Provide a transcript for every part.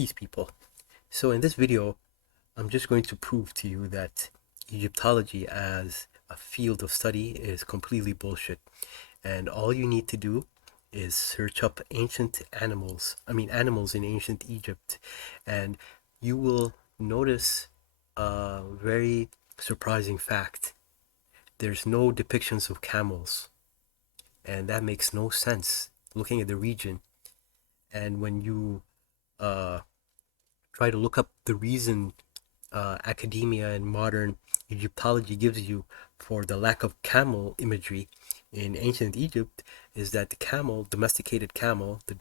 Peace, people. So in this video, I'm just going to prove to you that Egyptology as a field of study is completely bullshit. And all you need to do is search up animals in ancient Egypt, and you will notice a very surprising fact. There's no depictions of camels, and that makes no sense looking at the region. And when you uh, try to look up the reason academia and modern Egyptology gives you for the lack of camel imagery in ancient Egypt, is that the camel, domesticated camel, the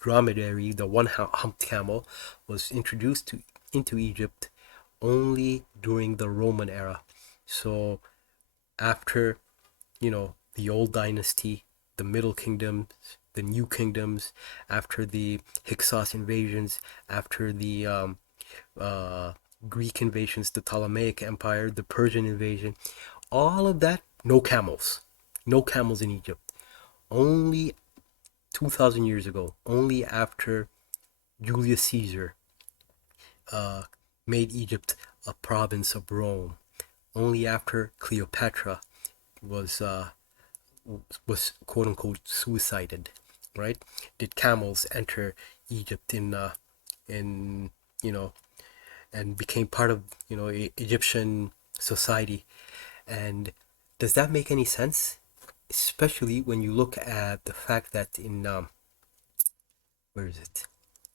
dromedary, the one-humped camel, was introduced into Egypt only during the Roman era. So after, the old dynasty, the Middle Kingdoms, the New Kingdoms, after the Hyksos invasions, after the uh, Greek invasions, the Ptolemaic Empire, the Persian invasion, all of that, no camels. No camels in Egypt. Only 2,000 years ago, only after Julius Caesar uh, made Egypt a province of Rome, only after Cleopatra was was quote unquote suicided, right? Did camels enter Egypt in you know and became part of Egyptian society. And does that make any sense? Especially when you look at the fact that in where is it?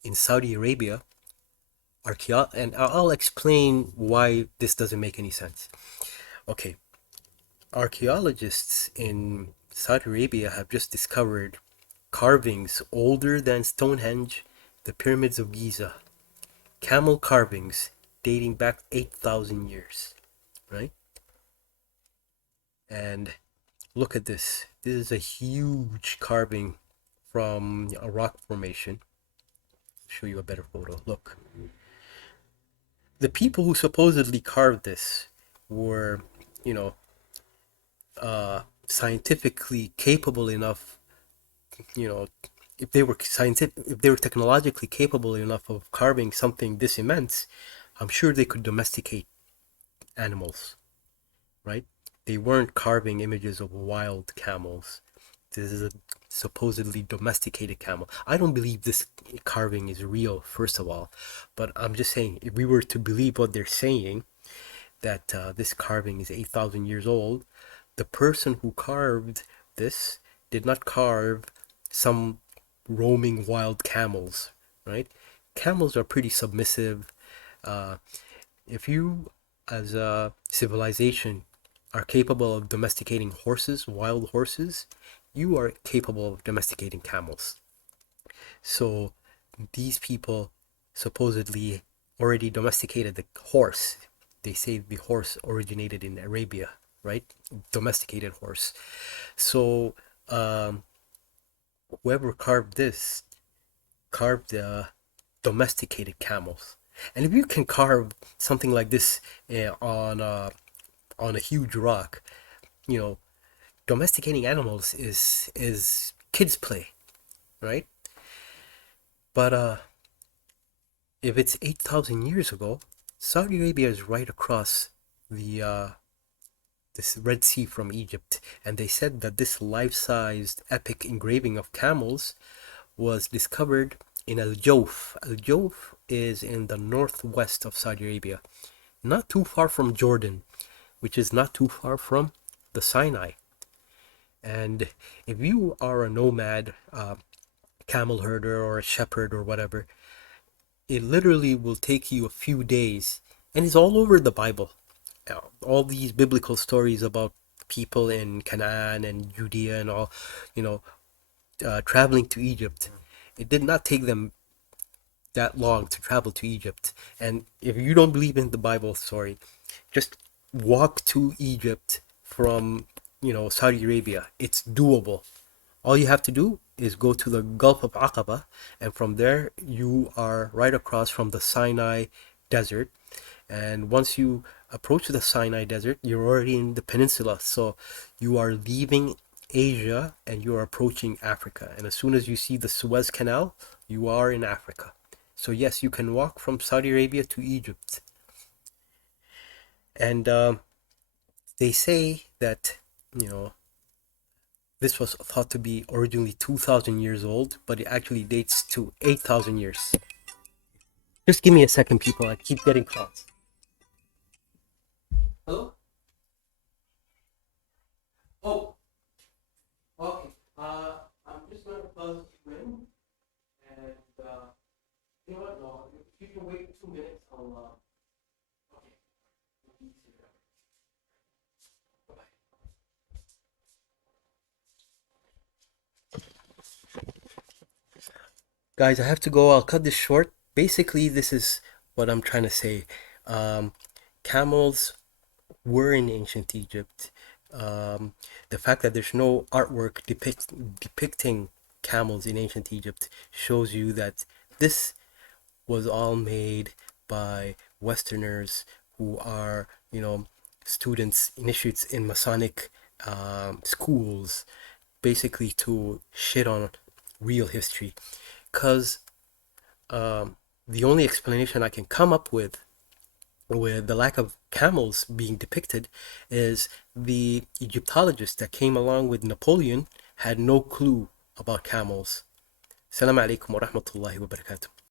In Saudi Arabia, and I'll explain why this doesn't make any sense. Okay, archaeologists in Saudi Arabia have just discovered carvings older than Stonehenge, the pyramids of Giza, camel carvings dating back 8,000 years, right? And look at this. This is a huge carving from a rock formation. I'll show you a better photo. Look. The people who supposedly carved this were, you know, scientifically capable enough, you know, if they were technologically capable enough of carving something this immense, I'm sure they could domesticate animals, right? They weren't carving images of wild camels. This is a supposedly domesticated camel. I don't believe this carving is real, first of all, but I'm just saying, if we were to believe what they're saying, that this carving is 8,000 years old, the person who carved this did not carve some roaming wild camels, right? Camels are pretty submissive. Uh, if you, as a civilization, are capable of domesticating horses, wild horses, you are capable of domesticating camels. So these people supposedly already domesticated the horse. They say the horse originated in Arabia, right? Domesticated horse. So whoever carved this carved domesticated camels. And if you can carve something like this on a huge rock, you know, domesticating animals is kids play, right? But if it's 8,000 years ago, Saudi Arabia is right across the this Red Sea from Egypt, and they said that this life-sized epic engraving of camels was discovered in Al Jawf. Al Jawf is in the northwest of Saudi Arabia, not too far from Jordan, which is not too far from the Sinai. And if you are a nomad, camel herder or a shepherd or whatever, it literally will take you a few days, and it's all over the Bible. All these biblical stories about people in Canaan and Judea and all, you know, traveling to Egypt. It did not take them that long to travel to Egypt. And if you don't believe in the Bible story, just walk to Egypt from, Saudi Arabia. It's doable. All you have to do is go to the Gulf of Aqaba, and from there you are right across from the Sinai Desert. And once you approach the Sinai Desert, you're already in the peninsula. So you are leaving Asia and you are approaching Africa. And as soon as you see the Suez Canal, you are in Africa. So yes, you can walk from Saudi Arabia to Egypt. And they say that, you know, this was thought to be originally 2,000 years old, but it actually dates to 8,000 years. Just give me a second, people. I keep getting calls. Hello? Oh, okay. I'm just going to buzz you in. And, you know what? No, if you can wait 2 minutes, I'll, okay. Bye-bye. Guys, I have to go. I'll cut this short. Basically, this is what I'm trying to say. Um, Camels were in ancient Egypt. Um, the fact that there's no artwork depicting camels in ancient Egypt shows you that this was all made by Westerners who are, you know, students, initiates in Masonic schools, basically to shit on real history. Because the only explanation I can come up with the lack of camels being depicted is the Egyptologists that came along with Napoleon had no clue about camels. Assalamu alaikum wa rahmatullahi wa barakatuh.